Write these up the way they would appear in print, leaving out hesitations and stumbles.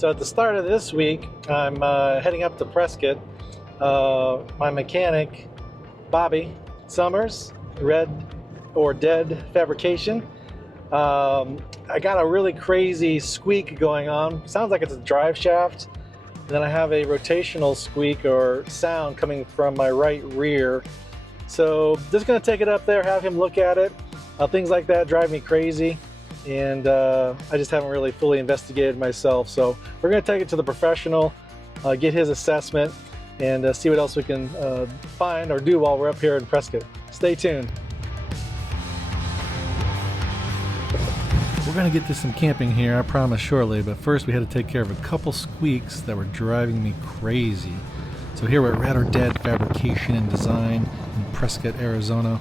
So at the start of this week, I'm heading up to Prescott. My mechanic, Bobby Summers, Red or Dead Fabrication. I got a really crazy squeak going on. Sounds like it's a drive shaft. And then I have a rotational squeak or sound coming from my right rear. So just gonna take it up there, have him look at it. Things like that drive me crazy. And I just haven't really fully investigated myself. So we're gonna take it to the professional, get his assessment, and see what else we can find or do while we're up here in Prescott. Stay tuned. We're gonna get to some camping here, I promise shortly, but first we had to take care of a couple squeaks that were driving me crazy. So here we're at Red or Dead Fabrication and Design in Prescott, Arizona.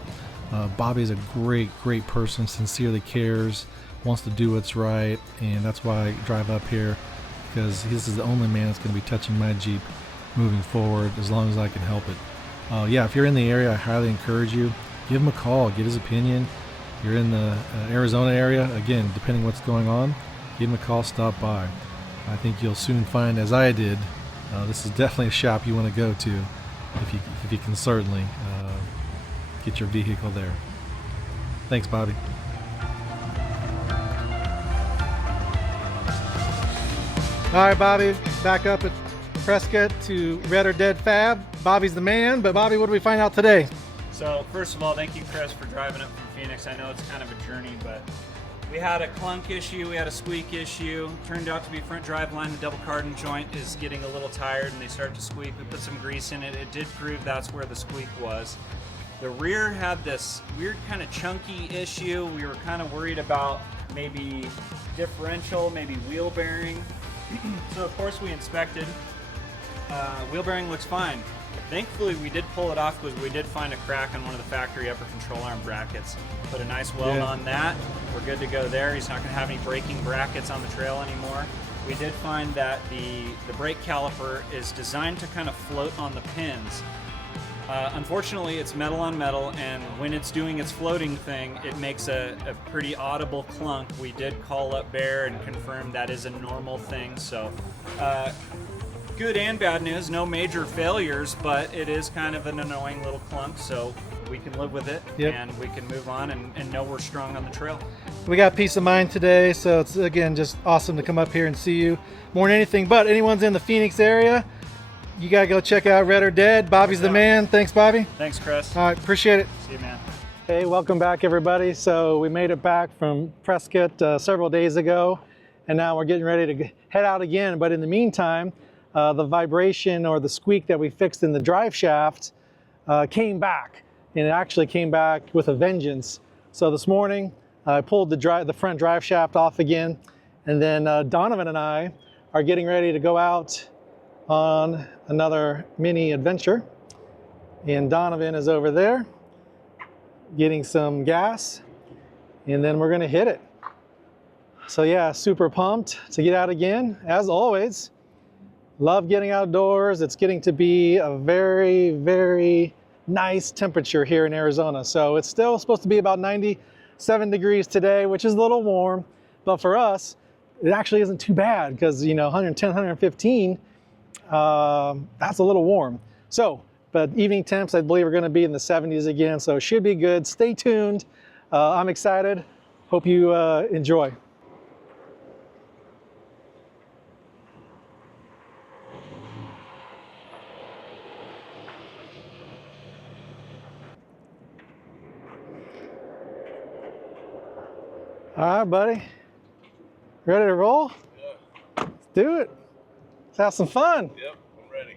Bobby's a great person, sincerely cares, wants to do what's right, and that's why I drive up here, because this is the only man that's going to be touching my Jeep moving forward as long as I can help it. Yeah, if you're in the area, I highly encourage you, give him a call, get his opinion. You're in the Arizona area, again, depending what's going on, give him a call, stop by. I think you'll soon find, as I did, this is definitely a shop you want to go to if you can certainly get your vehicle there. Thanks, Bobby. All right, Bobby, back up at Prescott to Red or Dead Fab. Bobby's the man, but Bobby, what do we find out today? So first of all, thank you, Chris, for driving up from Phoenix. I know it's kind of a journey, but we had a clunk issue, we had a squeak issue. Turned out to be front drive line, the double cardan joint is getting a little tired and they start to squeak. We put some grease in it. It did prove that's where the squeak was. The rear had this weird kind of chunky issue. We were kind of worried about maybe differential, maybe wheel bearing. So of course we inspected. Wheel bearing looks fine. Thankfully we did pull it off because we did find a crack on one of the factory upper control arm brackets. Put a nice weld on that. We're good to go there. He's not going to have any braking brackets on the trail anymore. We did find that the brake caliper is designed to kind of float on the pins. Unfortunately, it's metal on metal, and when it's doing its floating thing, it makes a pretty audible clunk. We did call up Bear and confirm that is a normal thing. So good and bad news, no major failures, but it is kind of an annoying little clunk, so we can live with it. Yep. And we can move on and know we're strong on the trail. We got peace of mind today, so it's again just awesome to come up here and see you more than anything. But anyone's in the Phoenix area, you gotta go check out Red or Dead. Bobby's the man. Thanks, Bobby. Thanks, Chris. All right, appreciate it. See you, man. Hey, welcome back, everybody. So we made it back from Prescott several days ago, and now we're getting ready to head out again. But in the meantime, the vibration or the squeak that we fixed in the drive shaft came back, and it actually came back with a vengeance. So this morning, I pulled the front drive shaft off again, and then Donovan and I are getting ready to go out on another mini adventure. And Donovan is over there getting some gas, and then we're gonna hit it. So yeah, super pumped to get out again, as always. Love getting outdoors. It's getting to be a very nice temperature here in Arizona. So it's still supposed to be about 97 degrees today, which is a little warm, but for us, it actually isn't too bad because, you know, 110, 115, that's a little warm. So, but evening temps, I believe, are going to be in the 70s again, so it should be good. Stay tuned. I'm excited. Hope you enjoy. All right, buddy. Ready to roll? Yeah. Let's do it. Let's have some fun. Yep, I'm ready.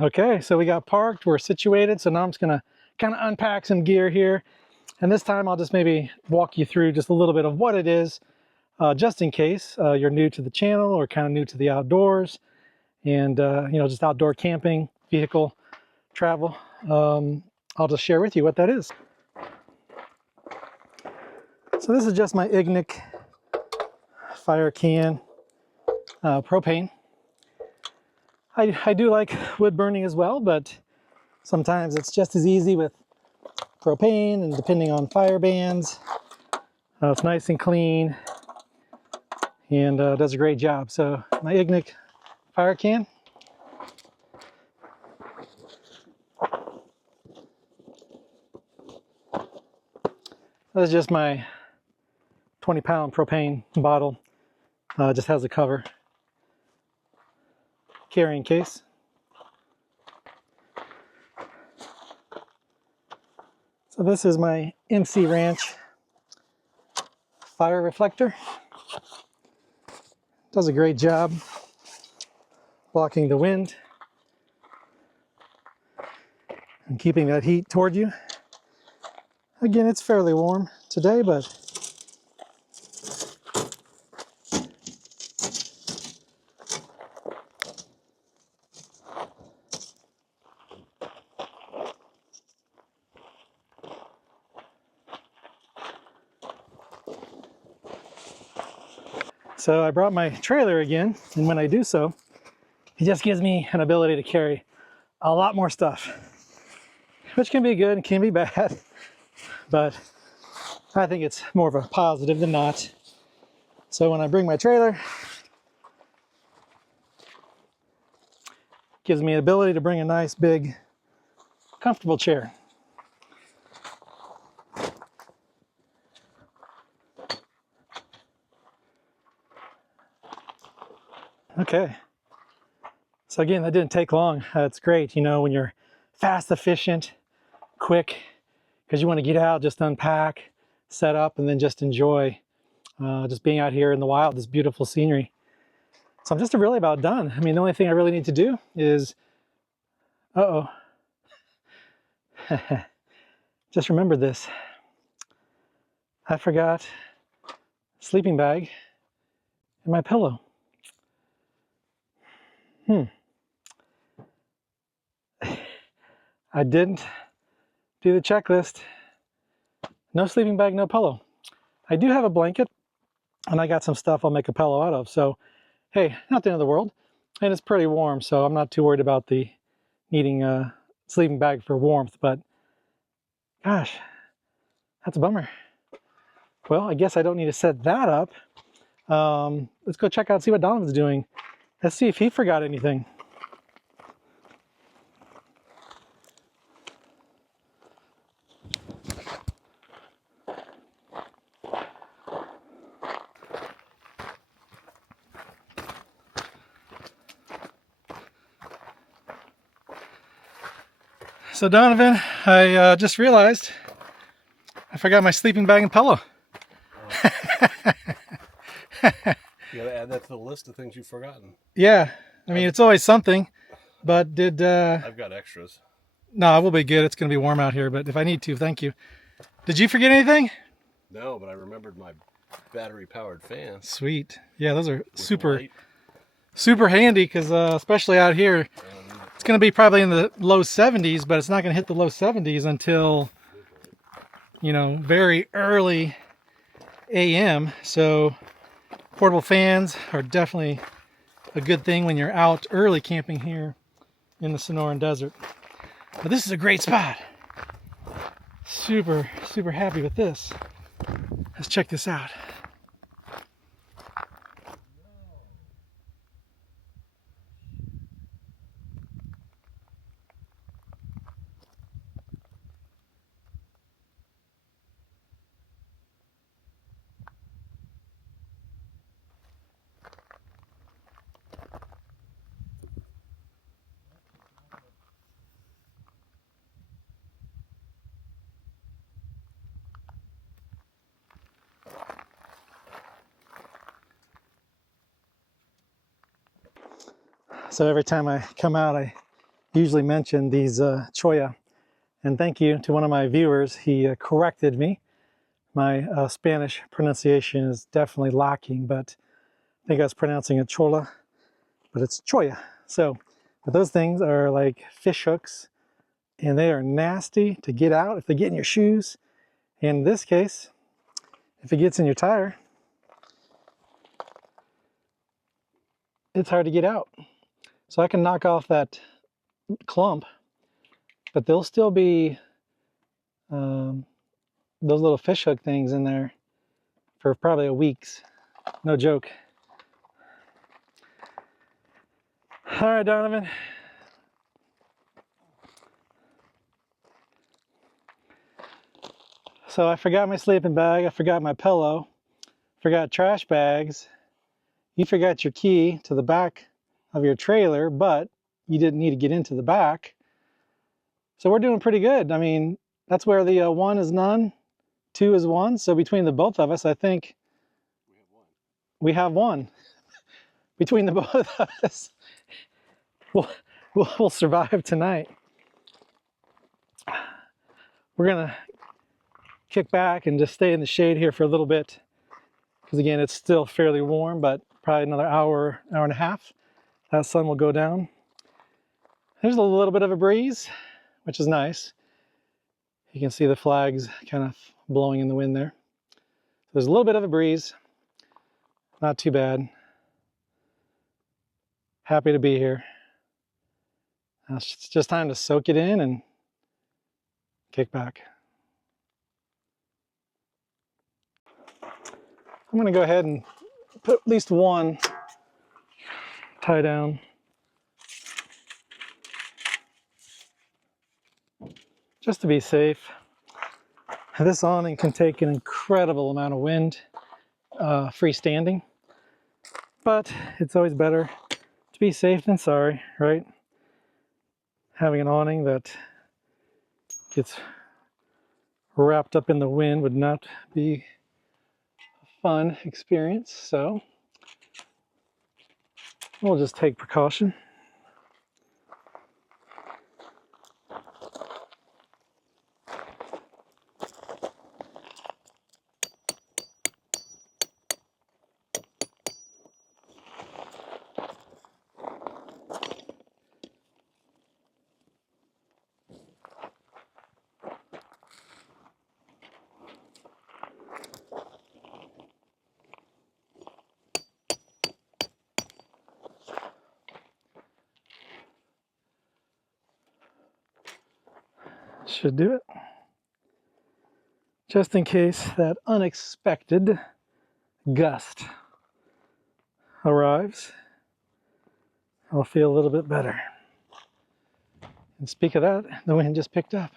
Okay, so we got parked, we're situated, so now I'm just gonna kind of unpack some gear here. And this time I'll just maybe walk you through just a little bit of what it is, just in case you're new to the channel or kind of new to the outdoors and just outdoor camping, vehicle travel. I'll just share with you what that is. So this is just my Ignic fire can propane. I do like wood burning as well, but sometimes it's just as easy with propane, and depending on fire bands, it's nice and clean and does a great job. So my Ignic fire can. That's just my 20-pound propane bottle. Just has a cover. Carrying case. So this is my MC Ranch fire reflector. Does a great job blocking the wind and keeping that heat toward you. Again, it's fairly warm today, but so I brought my trailer again, and when I do so, it just gives me an ability to carry a lot more stuff, which can be good and can be bad, but I think it's more of a positive than not. So when I bring my trailer, it gives me an ability to bring a nice, big, comfortable chair. Okay. So again, that didn't take long. It's great, when you're fast, efficient, quick, because you want to get out, just unpack, set up, and then just enjoy just being out here in the wild, this beautiful scenery. So I'm just really about done. I mean, the only thing I really need to do is, just remember this. I forgot sleeping bag and my pillow. I didn't do the checklist. No sleeping bag, no pillow. I do have a blanket, and I got some stuff I'll make a pillow out of. So, hey, not the end of the world. And it's pretty warm, so I'm not too worried about the needing a sleeping bag for warmth. But, gosh, that's a bummer. Well, I guess I don't need to set that up. Let's go check out, see what Donovan's doing. Let's see if he forgot anything. So Donovan, I just realized I forgot my sleeping bag and pillow. You gotta add that to the list of things you've forgotten. Yeah, I mean, it's always something, but I've got extras. No, we'll be good. It's going to be warm out here, but if I need to, thank you. Did you forget anything? No, but I remembered my battery-powered fan. Sweet. Yeah, those are super handy because especially out here, it's going to be probably in the low 70s, but it's not going to hit the low 70s until, very early AM. So portable fans are definitely a good thing when you're out early camping here in the Sonoran Desert. But this is a great spot. Super happy with this. Let's check this out. So every time I come out, I usually mention these choya. And thank you to one of my viewers. He corrected me. My Spanish pronunciation is definitely lacking, but I think I was pronouncing it chola, but it's choya. So, but those things are like fish hooks, and they are nasty to get out if they get in your shoes. And in this case, if it gets in your tire, it's hard to get out. So I can knock off that clump, but there'll still be those little fish hook things in there for probably a week's. No joke. All right, Donovan. So I forgot my sleeping bag, I forgot my pillow, forgot trash bags. You forgot your key to the back of your trailer, but you didn't need to get into the back. So we're doing pretty good. I mean, that's where the 1 is none, 2 is 1. So between the both of us, I think we have one. Between the both of us, we'll survive tonight. We're gonna kick back and just stay in the shade here for a little bit, because again, it's still fairly warm, but probably another hour and a half, that sun will go down. There's a little bit of a breeze, which is nice. You can see the flags kind of blowing in the wind there. There's a little bit of a breeze, not too bad. Happy to be here. Now it's just time to soak it in and kick back. I'm going to go ahead and put at least one tie down. Just to be safe. This awning can take an incredible amount of wind freestanding, but it's always better to be safe than sorry, right? Having an awning that gets wrapped up in the wind would not be a fun experience, so we'll just take precaution. Should do it. Just in case that unexpected gust arrives, I'll feel a little bit better. And speak of that, the wind just picked up.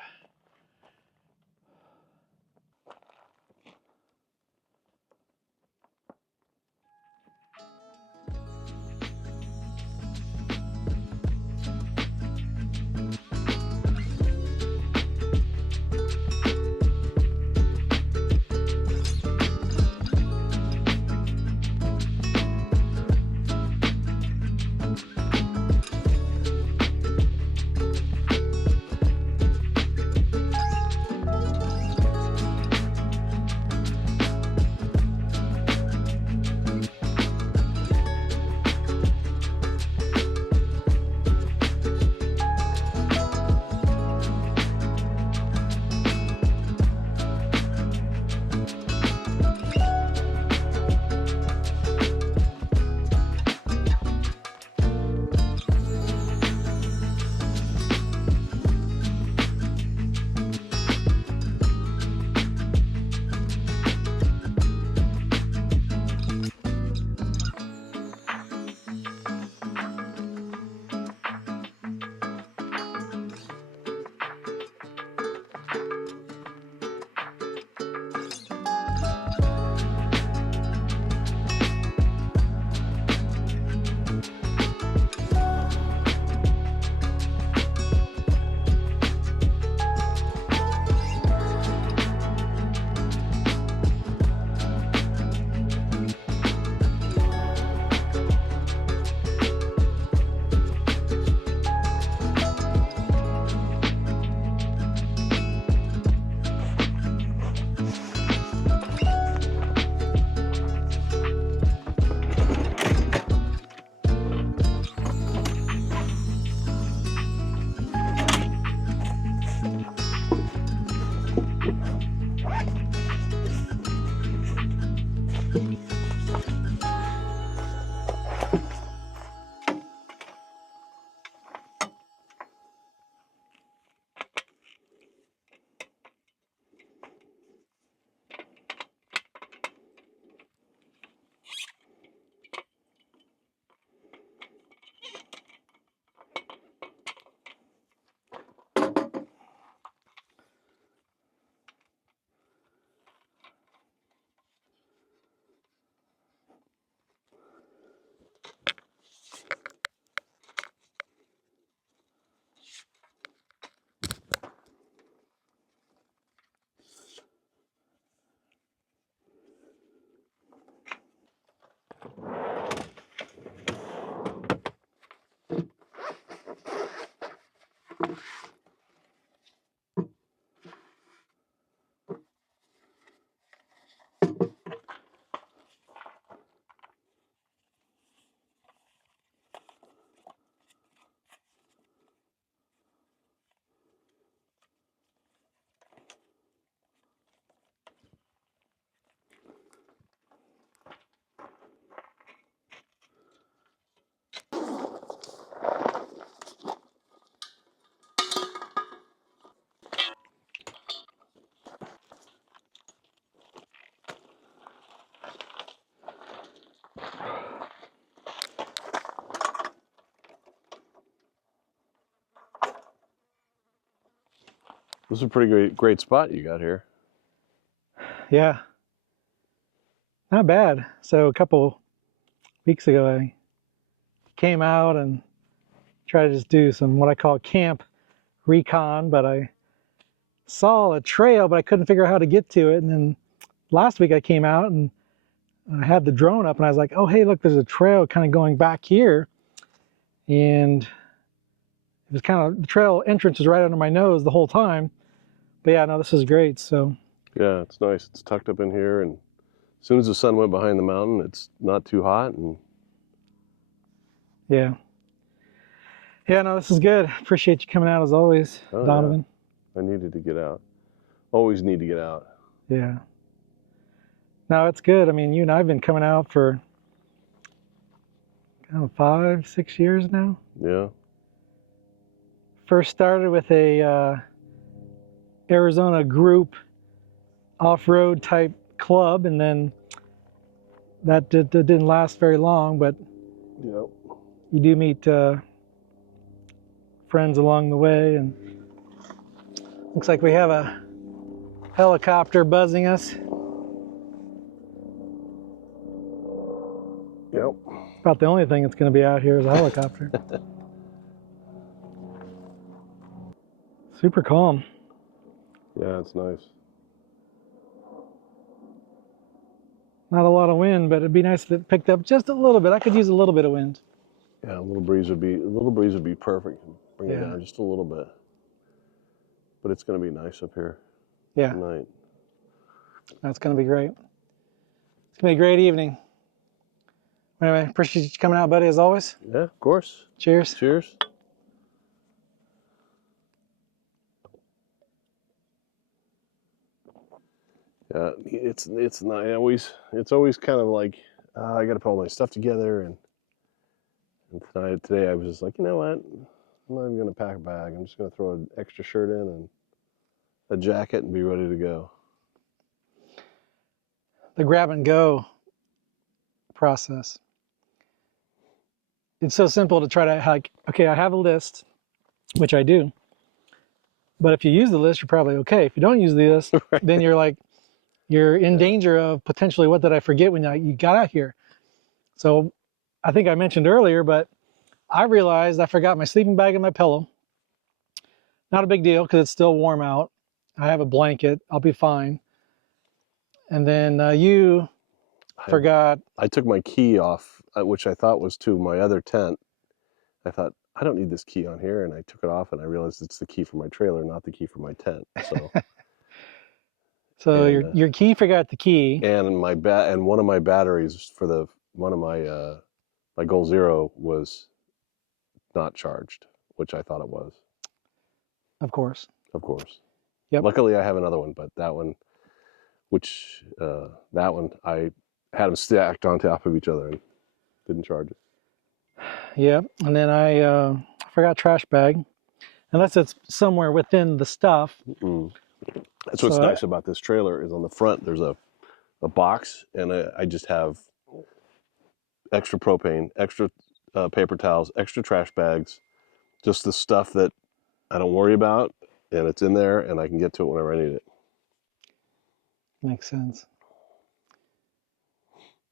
This is a pretty great spot you got here. Yeah, not bad. So a couple weeks ago, I came out and tried to just do some what I call camp recon, but I saw a trail, but I couldn't figure out how to get to it. And then last week I came out and I had the drone up and I was like, oh, hey, look, there's a trail kind of going back here. And it was kind of, the trail entrance was right under my nose the whole time. But yeah, no, this is great. So Yeah, it's nice. It's tucked up in here, and as soon as the sun went behind the mountain, it's not too hot. And yeah. Yeah, no, this is good. Appreciate you coming out as always, oh, Donovan. yeah. I needed to get out. Always need to get out. Yeah. No, it's good. I mean, you and I have been coming out for kind of 5-6 years now. Yeah. First started with a Arizona group off-road type club, and then that didn't last very long, but Yep. you do meet friends along the way. And looks like we have a helicopter buzzing us. Yep. About the only thing that's going to be out here is a helicopter. Super calm. Yeah, it's nice. Not a lot of wind, but it'd be nice if it picked up just a little bit. I could use a little bit of wind. Yeah, a little breeze would be perfect. Bring it down just a little bit. But it's going to be nice up here tonight. That's going to be great. It's going to be a great evening. Anyway, appreciate you coming out, buddy, as always. Yeah, of course. Cheers. Cheers. Yeah, it's not it's always kind of like I got to put all my stuff together, and today I was just like, you know what, I'm not even gonna pack a bag. I'm just gonna throw an extra shirt in and a jacket and be ready to go. The grab and go process. It's so simple to try to, like, okay, I have a list, which I do, but if you use the list, you're probably okay. If you don't use the list, Right. then you're in danger of potentially, what did I forget when you got out here? So I think I mentioned earlier, but I realized I forgot my sleeping bag and my pillow. Not a big deal because it's still warm out. I have a blanket. I'll be fine. And then you forgot. I took my key off, which I thought was to my other tent. I thought, I don't need this key on here, and I took it off, and I realized it's the key for my trailer, not the key for my tent. So, So your key forgot the key, and one of my batteries for one of my my Goal Zero was not charged, which I thought it was. of course. Of course. Yep. Luckily, I have another one, but that one, I had them stacked on top of each other and didn't charge it. Yeah, and then I forgot trash bag, unless it's somewhere within the stuff. Mm. That's what's nice about this trailer is on the front there's a box, and I just have extra propane, extra paper towels, extra trash bags, just the stuff that I don't worry about, and it's in there, and I can get to it whenever I need it. Makes sense.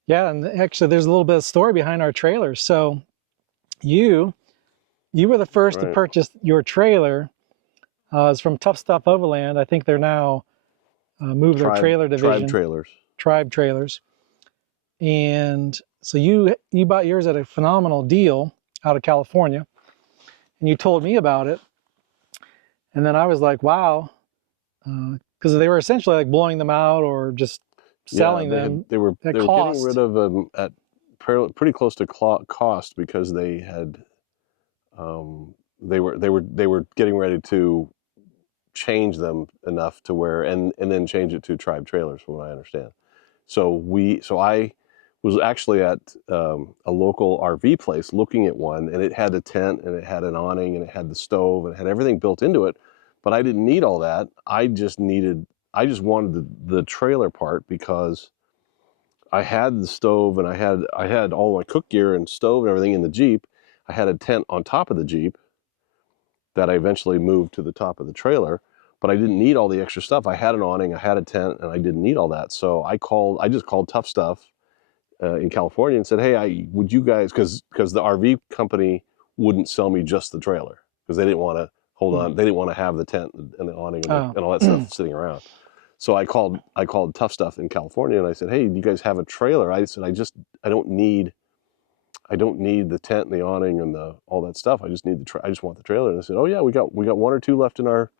Yeah, and actually there's a little bit of story behind our trailers. So you were the first to purchase your trailer. It's from Tough Stuff Overland. I think they're now moved their trailer division. Tribe Trailers. And so you bought yours at a phenomenal deal out of California, and you told me about it. And then I was like, wow, because they were essentially like blowing them out or just selling them they were at getting cost. rid of them at pretty close to cost because they had they were getting ready to change them enough to where and then change it to tribe trailers from what I understand. So I was actually at a local RV place looking at one, and it had a tent and it had an awning and it had the stove and it had everything built into it, but I didn't need all that. I just wanted the trailer part because I had the stove and I had all my cook gear and stove and everything in the Jeep. I had a tent on top of the Jeep that I eventually moved to the top of the trailer, but I didn't need all the extra stuff. I had an awning, I had a tent, and I didn't need all that. So I just called Tough Stuff in California and said, hey, would you guys, because the RV company wouldn't sell me just the trailer because they didn't want to hold on, they didn't want to have the tent and the awning and all that stuff sitting around. So I called Tough Stuff in California and I said, hey, do you guys have a trailer? I said, I don't need the tent and the awning and all that stuff. I just want the trailer. And they said, oh yeah, we got one or two left in our.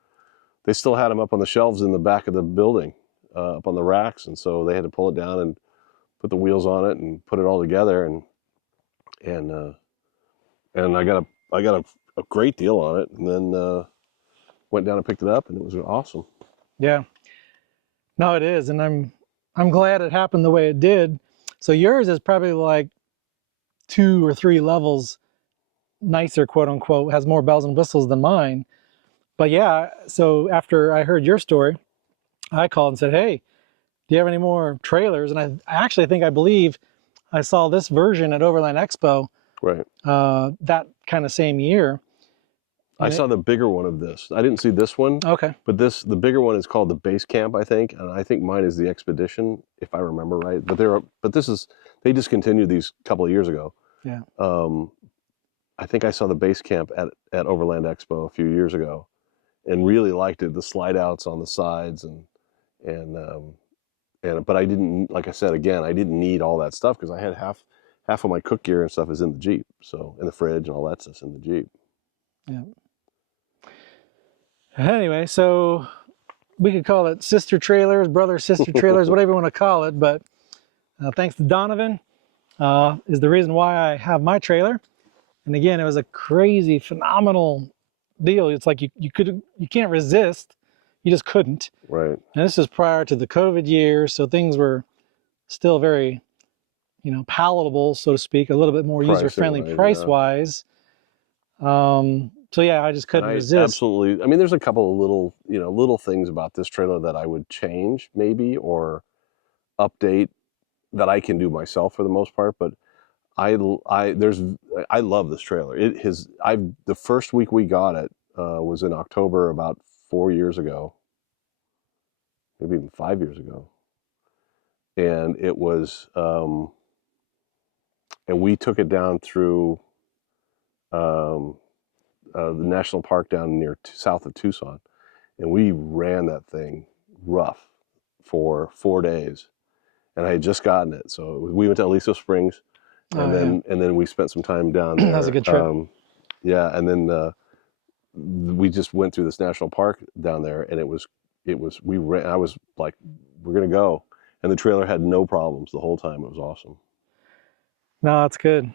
They still had them up on the shelves in the back of the building, up on the racks, and so they had to pull it down and put the wheels on it and put it all together. And I got a great deal on it, and then went down and picked it up, and it was awesome. Yeah. No, it is, and I'm glad it happened the way it did. So yours is probably like 2 or 3 levels nicer, quote unquote, has more bells and whistles than mine. But yeah, so after I heard your story, I called and said, hey, do you have any more trailers? And I believe I saw this version at Overland Expo, Right. that kind of same year. I saw the bigger one of this. I didn't see this one. Okay. But the bigger one is called the Base Camp, I think, and I think mine is the Expedition, if I remember right. But they discontinued these a couple of years ago. Yeah. I think I saw the Base Camp at Overland Expo a few years ago, and really liked it. The slide outs on the sides but I didn't, like I said again, I didn't need all that stuff because I had half of my cook gear and stuff is in the Jeep, so in the fridge and all that stuff's in the Jeep. Yeah. Anyway, so we could call it sister trailers, brother sister trailers, whatever you want to call it. But thanks to Donovan is the reason why I have my trailer. And again, it was a crazy, phenomenal deal. It's like you can't resist. You just couldn't. Right. And this is prior to the COVID years, so things were still very, palatable, so to speak, a little bit more user-friendly price-wise. So yeah, I just couldn't resist. Absolutely. I mean, there's a couple of little things about this trailer that I would change maybe or update that I can do myself for the most part. But I love this trailer. The first week we got it was in October about 4 years ago, maybe even 5 years ago, and it was and we took it down through the national park down near south of Tucson, and we ran that thing rough for 4 days, and I had just gotten it, so we went to Aliso Springs, and then we spent some time down there. That was a good trip. Yeah, and then we just went through this national park down there, and we ran. I was like, we're gonna go, and the trailer had no problems the whole time. It was awesome. No, that's good. I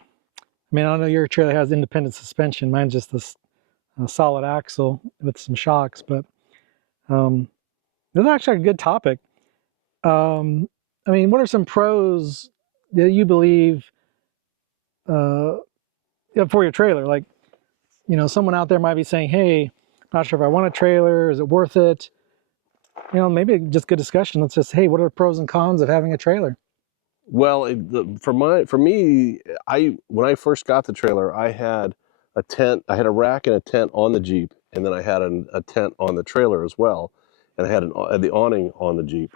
mean, I know your trailer has independent suspension. Mine's just this solid axle with some shocks, but this is actually a good topic. I mean, what are some pros that you believe for your trailer? Like, someone out there might be saying, hey, not sure if I want a trailer. Is it worth it? Maybe just good discussion. Let's just, hey, what are the pros and cons of having a trailer? Well, for me, when I first got the trailer, I had a tent. I had a rack and a tent on the Jeep, and then I had a tent on the trailer as well, and I had the awning on the Jeep.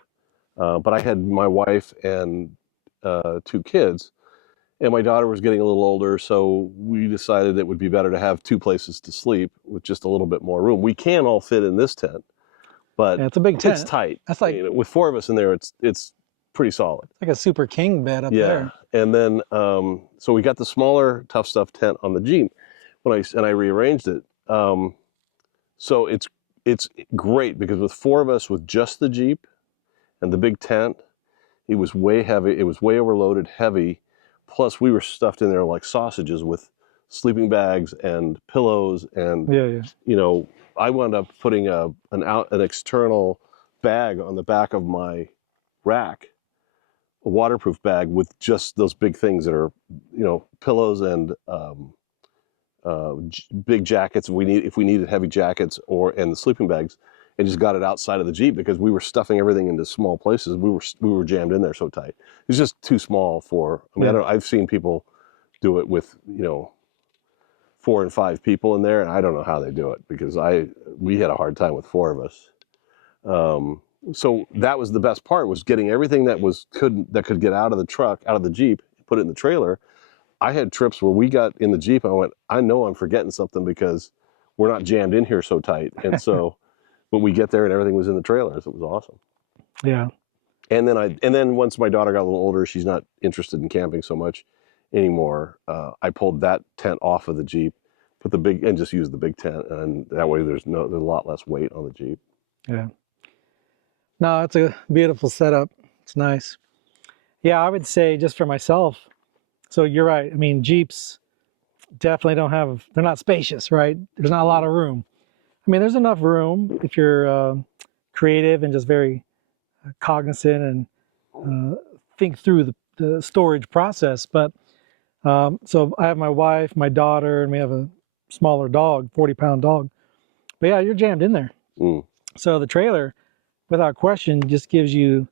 But I had my wife and 2 kids, and my daughter was getting a little older, so we decided it would be better to have 2 places to sleep with just a little bit more room. We can all fit in this tent, but yeah, it's a big tent. It's tight. That's like with 4 of us in there, it's pretty solid. Like a super king bed up there. Yeah, and then so we got the smaller Tough Stuff tent on the Jeep and I rearranged it. So it's great because with 4 of us with just the Jeep and the big tent, it was way heavy. It was way overloaded, heavy. Plus, we were stuffed in there like sausages with sleeping bags and pillows. And, you know, I wound up putting an external bag on the back of my rack, a waterproof bag with just those big things that are, you know, pillows and big jackets. If we needed heavy jackets and the sleeping bags, and just got it outside of the Jeep because we were stuffing everything into small places. We were jammed in there so tight. It's just too small for. I mean, I've seen people do it with, you know, 4 and 5 people in there, and I don't know how they do it because we had a hard time with 4 of us. So that was the best part, was getting everything that could get out of the truck, out of the Jeep, put it in the trailer. I had trips where we got in the Jeep and I went, I know I'm forgetting something because we're not jammed in here so tight. And so when we get there and everything was in the trailers, it was awesome. Yeah. And then once my daughter got a little older, she's not interested in camping so much anymore. I pulled that tent off of the Jeep, and just used the big tent, and that way there's a lot less weight on the Jeep. Yeah. No, it's a beautiful setup. It's nice. Yeah, I would say just for myself. So you're right. I mean, Jeeps definitely they're not spacious, right? There's not a lot of room. I mean, there's enough room if you're creative and just very cognizant and think through the storage process. But so I have my wife, my daughter, and we have a smaller dog, 40-pound dog. But yeah, you're jammed in there. So the trailer, without question, just gives you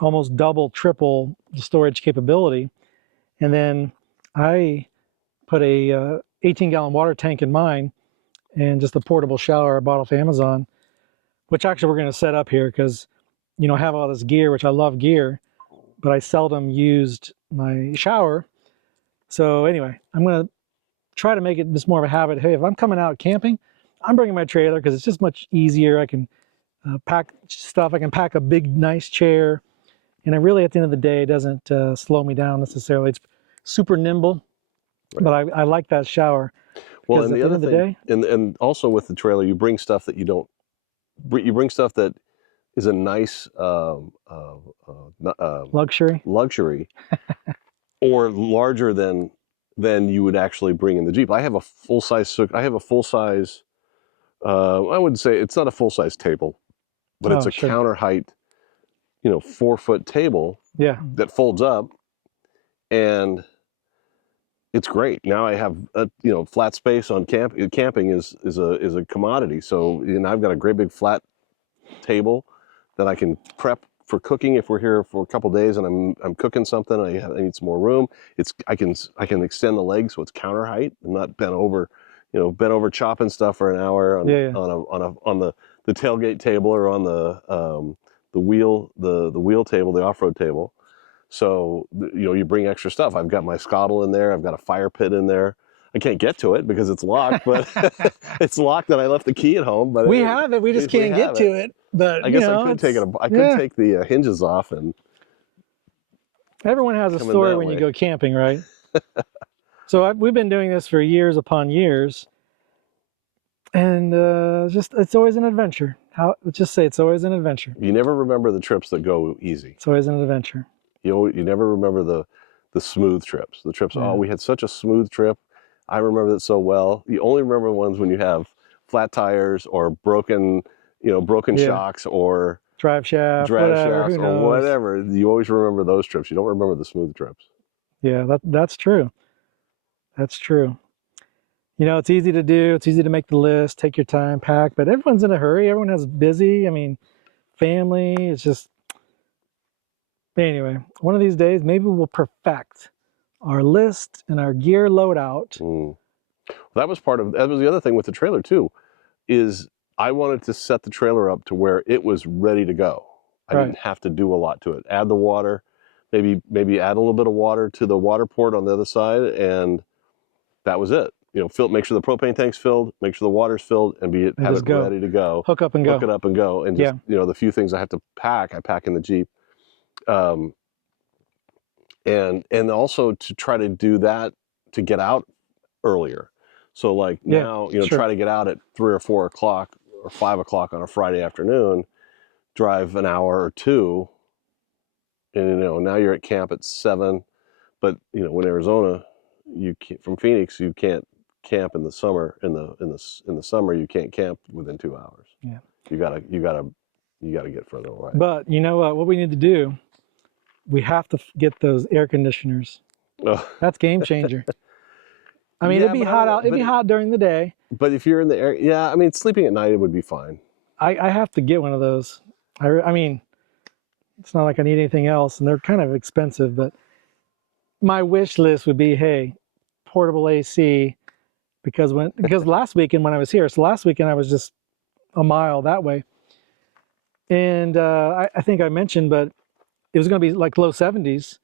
almost double, triple the storage capability. And then I put a 18-gallon water tank in mine and just a portable shower I bought off Amazon, which actually we're going to set up here because, you know, I have all this gear, which I love gear, but I seldom used my shower. So anyway, I'm going to try to make it just more of a habit. Hey, if I'm coming out camping, I'm bringing my trailer because it's just much easier. I can pack stuff. I can pack a big, nice chair. And it really, at the end of the day, it doesn't slow me down necessarily. It's super nimble, but I like that shower. Well, and the other thing, and also with the trailer, you bring stuff that you bring stuff that is a nice luxury, or larger than you would actually bring in the Jeep. I have a full size. I wouldn't say it's not a full size table, but it's a counter height, you know, 4-foot table. Yeah. That folds up, and it's great. Now I have flat space on camping is a commodity. So, you know, I've got a great big flat table that I can prep for cooking if we're here for a couple days and I'm cooking something. I need some more room. I can extend the legs so it's counter height. I'm not bent over chopping stuff for an hour on the tailgate table or on the wheel table, the off-road table. So, you know, you bring extra stuff. I've got my scuttle in there. I've got a fire pit in there. I can't get to it because it's locked, but it's locked and I left the key at home. But we have it. We just can't get to it. But I guess I could take it. I could take the hinges off. And everyone has a story when you go camping, right? So we've been doing this for years upon years, and it's always an adventure. Let's just say it's always an adventure. You never remember the trips that go easy. It's always an adventure. You never remember the smooth trips. The trips. Oh, we had such a smooth trip. I remember that so well. You only remember ones when you have flat tires or broken shocks or drive shafts or whatever. You always remember those trips. You don't remember the smooth trips. Yeah, that's true. That's true. You know, it's easy to do. It's easy to make the list, take your time, pack, but everyone's in a hurry. Everyone has busy. I mean, family. It's just, anyway, one of these days, maybe we'll perfect our list and our gear loadout. That was the other thing with the trailer too, is I wanted to set the trailer up to where it was ready to go. I didn't have to do a lot to it. Add the water, maybe add a little bit of water to the water port on the other side, and that was it. You know, make sure the propane tank's filled, make sure the water's filled, and have it ready to go. Hook up and go. Hook it up and go. And just, you know, the few things I have to pack, I pack in the Jeep. And also to try to do that to get out earlier. So like now, you know, try to get out at 3 or 4 o'clock or 5 o'clock on a Friday afternoon, drive an hour or two, and now you're at camp at 7. But when Arizona, from Phoenix, you can't camp in the summer. In the summer, you can't camp within 2 hours. Yeah. You gotta get further away. But you know what we need to do? We have to get those air conditioners. Oh. That's game changer. I mean, it'd be hot out. It'd be hot during the day. But if you're in the air, yeah, I mean, sleeping at night, it would be fine. I have to get one of those. I mean, it's not like I need anything else, and they're kind of expensive. But my wish list would be, hey, portable AC, because last weekend when I was here, so last weekend I was just a mile that way, and I think I mentioned, but it was going to be like low 70s.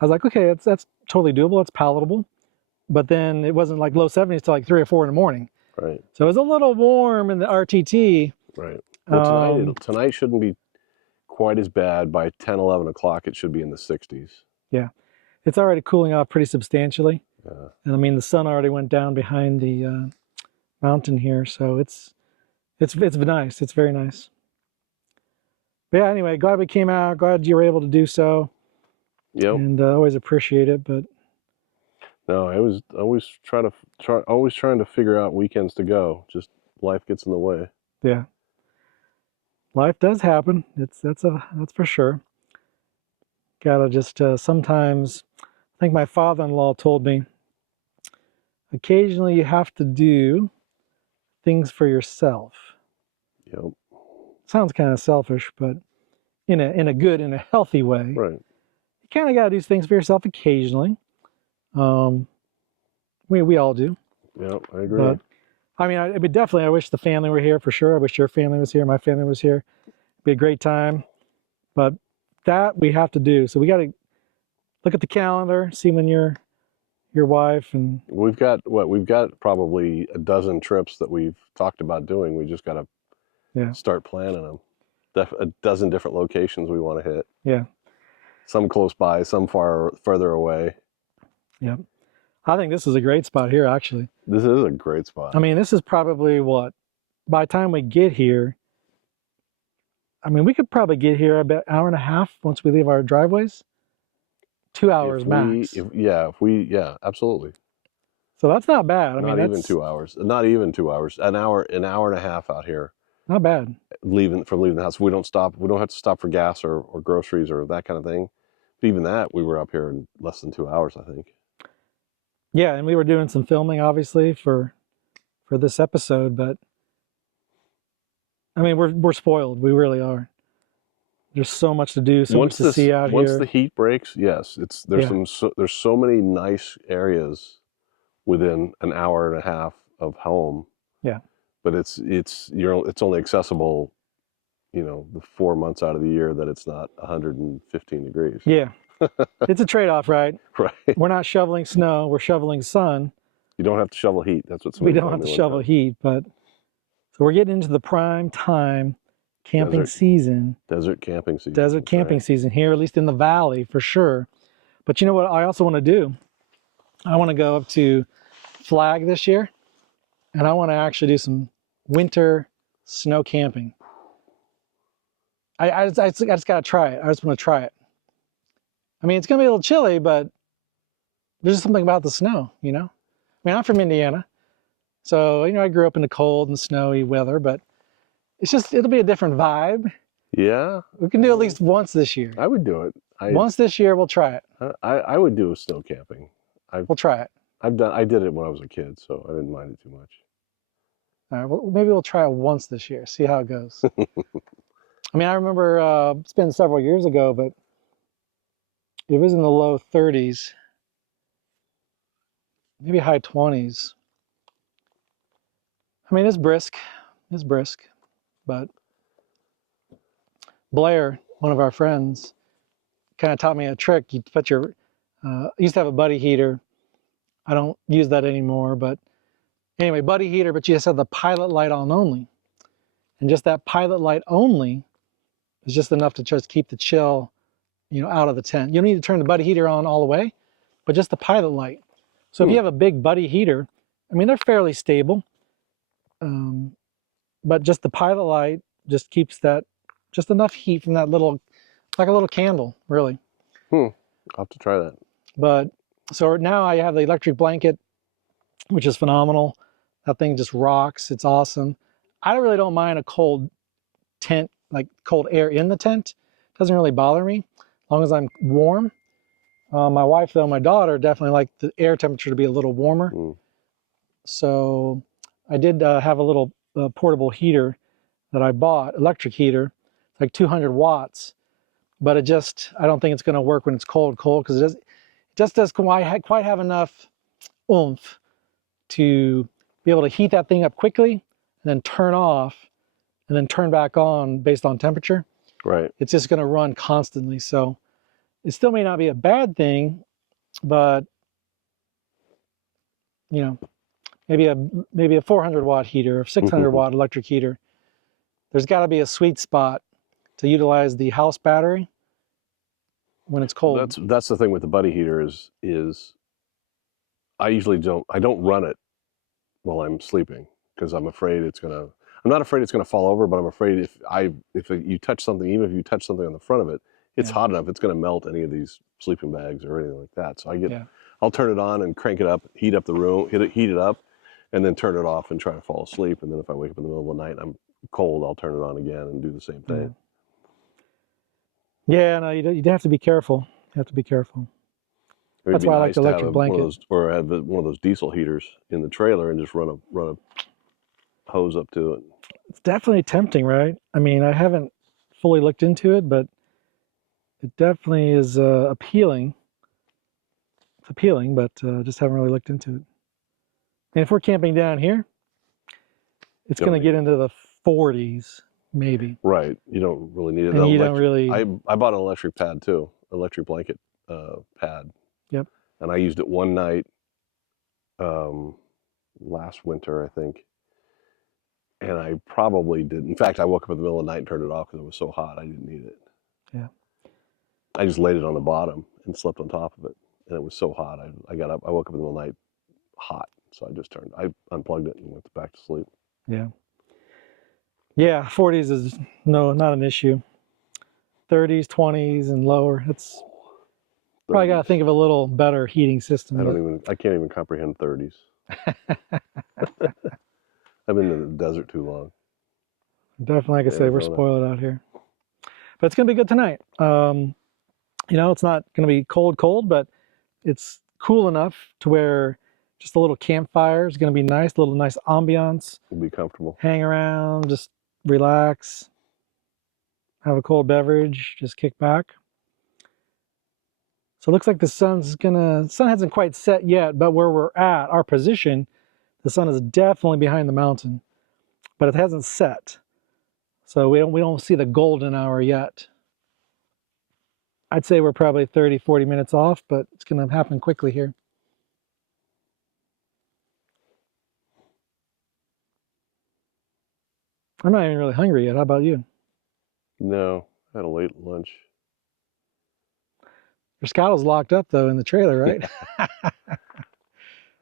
I was like, okay, that's totally doable. That's palatable. But then it wasn't like low 70s till like 3 or 4 in the morning. Right. So it was a little warm in the RTT. Right. Well, tonight shouldn't be quite as bad. By 10, 11 o'clock, it should be in the 60s. Yeah. It's already cooling off pretty substantially. Yeah. And I mean, the sun already went down behind the mountain here. So it's nice. It's very nice. But yeah, anyway, glad we came out. Glad you were able to do so. Yep. And always appreciate it. But no, I was always trying to figure out weekends to go. Just life gets in the way. Yeah, life does happen. That's for sure. Gotta just sometimes. I think my father-in-law told me. Occasionally, you have to do things for yourself. Yep. Sounds kind of selfish, but in a good, in a healthy way. Right. You kind of gotta do things for yourself occasionally. We all do. Yeah, I agree. But I mean, I wish the family were here for sure. I wish your family was here. My family was here. It'd be a great time. But that we have to do. So we got to look at the calendar, see when your wife and we've got probably a dozen trips that we've talked about doing. We just got to start planning them. A dozen different locations we want to hit. Yeah. Some close by, some further away. Yeah. I think this is a great spot here, actually. This is a great spot. I mean, this is probably by the time we get here, I mean, we could probably get here about an hour and a half once we leave our driveways. 2 hours max. Yeah, absolutely. So that's not bad. I mean, not even 2 hours. Not even 2 hours. An hour and a half out here. Not bad. Leaving the house. We don't stop. We don't have to stop for gas or groceries or that kind of thing. But even that, we were up here in less than 2 hours, I think. Yeah, and we were doing some filming, obviously, for this episode, but I mean, we're spoiled. We really are. There's so much to do, so much to see out here. Once the heat breaks, yes, there's so many nice areas within an hour and a half of home. Yeah. But it's only accessible, the 4 months out of the year that it's not 115 degrees. Yeah. It's a trade-off, right? Right. We're not shoveling snow, we're shoveling sun. You don't have to shovel heat. That's what we don't have to shovel heat, but so we're getting into the prime time camping season. Desert camping season. Desert camping season here, at least in the valley for sure. But you know what I also want to do? I want to go up to Flag this year, and I want to actually do some winter snow camping. I just got to try it. I just want to try it. I mean, it's going to be a little chilly, but there's just something about the snow, I mean, I'm from Indiana, so, I grew up in the cold and snowy weather, but it'll be a different vibe. Yeah. We can do at least once this year. I would do it. Once this year, we'll try it. I would do snow camping. We'll try it. I did it when I was a kid, so I didn't mind it too much. All right, well, maybe we'll try it once this year, see how it goes. I mean, I remember it's been several years ago, but it was in the low 30s, maybe high 20s. I mean, it's brisk, but Blair, one of our friends, kind of taught me a trick. You put I used to have a buddy heater. I don't use that anymore, but anyway, buddy heater, but you just have the pilot light on only. And just that pilot light only is just enough to just keep the chill, out of the tent. You don't need to turn the buddy heater on all the way, but just the pilot light. So if you have a big buddy heater, I mean, they're fairly stable. but just the pilot light just keeps that, just enough heat from that little, like a little candle, really. I'll have to try that. But so now I have the electric blanket, which is phenomenal. That thing just rocks. It's awesome. I really don't mind a cold tent, like cold air in the tent. It doesn't really bother me as long as I'm warm. My wife, though, my daughter, definitely like the air temperature to be a little warmer. So I did have a little portable heater that I bought, electric heater, like 200 watts. But it just, I don't think it's going to work when it's cold, because it just doesn't quite have enough oomph to be able to heat that thing up quickly and then turn off and then turn back on based on temperature. Right. It's just going to run constantly. So it still may not be a bad thing, but you know, maybe a 400 watt heater, or 600 watt electric heater. There's got to be a sweet spot to utilize the house battery when it's cold. That's the thing with the buddy heater is I don't run it while I'm sleeping because I'm not afraid it's gonna fall over, but I'm afraid if you touch something, even if you touch something on the front of it, it's hot enough, it's gonna melt any of these sleeping bags or anything like that. So I'll turn it on and crank it up, heat up the room, heat it up, and then turn it off and try to fall asleep. And then if I wake up in the middle of the night and I'm cold, I'll turn it on again and do the same thing. Yeah, no, you have to be careful. You have to be careful. That's why I like the electric blanket. Or have one of those diesel heaters in the trailer and just run a hose up to it. It's definitely tempting, right? I mean, I haven't fully looked into it, but it definitely is appealing. It's appealing, but just haven't really looked into it. And if we're camping down here, it's going to get into the 40s, maybe. Right. You don't really need it. And you don't really... I bought an electric pad too, electric blanket pad. Yep. And I used it one night last winter, I think. And I probably did. In fact, I woke up in the middle of the night and turned it off because it was so hot I didn't need it. Yeah. I just laid it on the bottom and slept on top of it. And it was so hot. I got up, I woke up in the middle of the night hot. So I unplugged it and went back to sleep. Yeah. Yeah, 40s is not an issue. 30s, 20s, and lower. It's probably got to think of a little better heating system. I can't even comprehend 30s. I've been in the desert too long. Definitely, like I say, we're spoiled out here. But it's going to be good tonight. It's not going to be cold, but it's cool enough to where just a little campfire is going to be nice, a little nice ambiance. We'll be comfortable. Hang around, just relax, have a cold beverage, just kick back. So it looks like the sun hasn't quite set yet, but where we're at, our position, the sun is definitely behind the mountain, but it hasn't set. So we don't see the golden hour yet. I'd say we're probably 30, 40 minutes off, but it's going to happen quickly here. I'm not even really hungry yet. How about you? No, I had a late lunch. Your scottle's locked up though in the trailer, right? I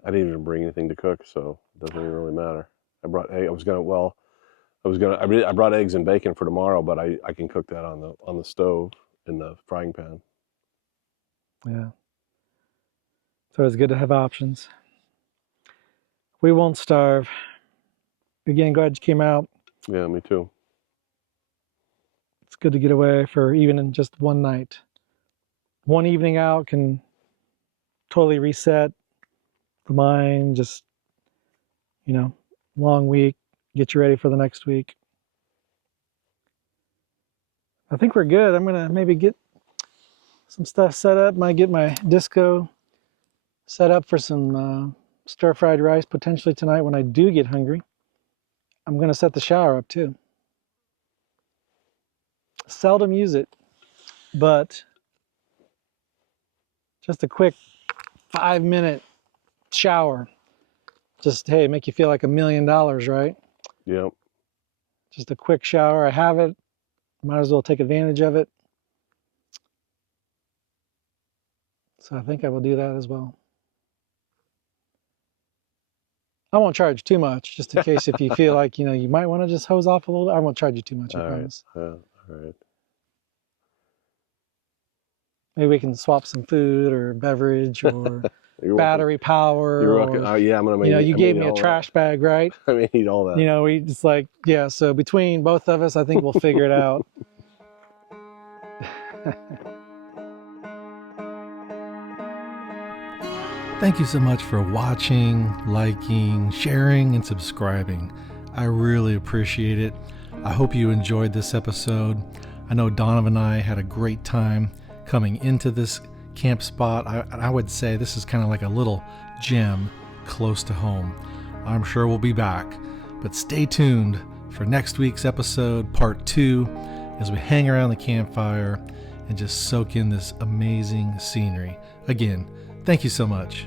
didn't even bring anything to cook, so it doesn't even really matter. I brought egg. I brought eggs and bacon for tomorrow, but I can cook that on the stove in the frying pan. Yeah. So it's good to have options. We won't starve. Again, glad you came out. Yeah, me too. It's good to get away for even in just one night. One evening out can totally reset the mind, just, long week, get you ready for the next week. I think we're good. I'm going to maybe get some stuff set up. Might get my disco set up for some stir-fried rice potentially tonight when I do get hungry. I'm going to set the shower up too. Seldom use it, but just a quick 5-minute shower. Just, hey, make you feel like $1 million, right? Yep. Just a quick shower. I have it. Might as well take advantage of it. So I think I will do that as well. I won't charge too much, just in case if you feel like, you might want to just hose off a little bit. I won't charge you too much, I promise. All right. Maybe we can swap some food or beverage or battery power. You're welcome. Yeah, I'm gonna make. You gave me a trash bag, right? I may need all that. We just like, yeah. So between both of us, I think we'll figure it out. Thank you so much for watching, liking, sharing, and subscribing. I really appreciate it. I hope you enjoyed this episode. I know Donovan and I had a great time coming into this camp spot. I would say this is kind of like a little gem close to home. I'm sure we'll be back, but stay tuned for next week's episode, part 2, as we hang around the campfire and just soak in this amazing scenery. Again, thank you so much.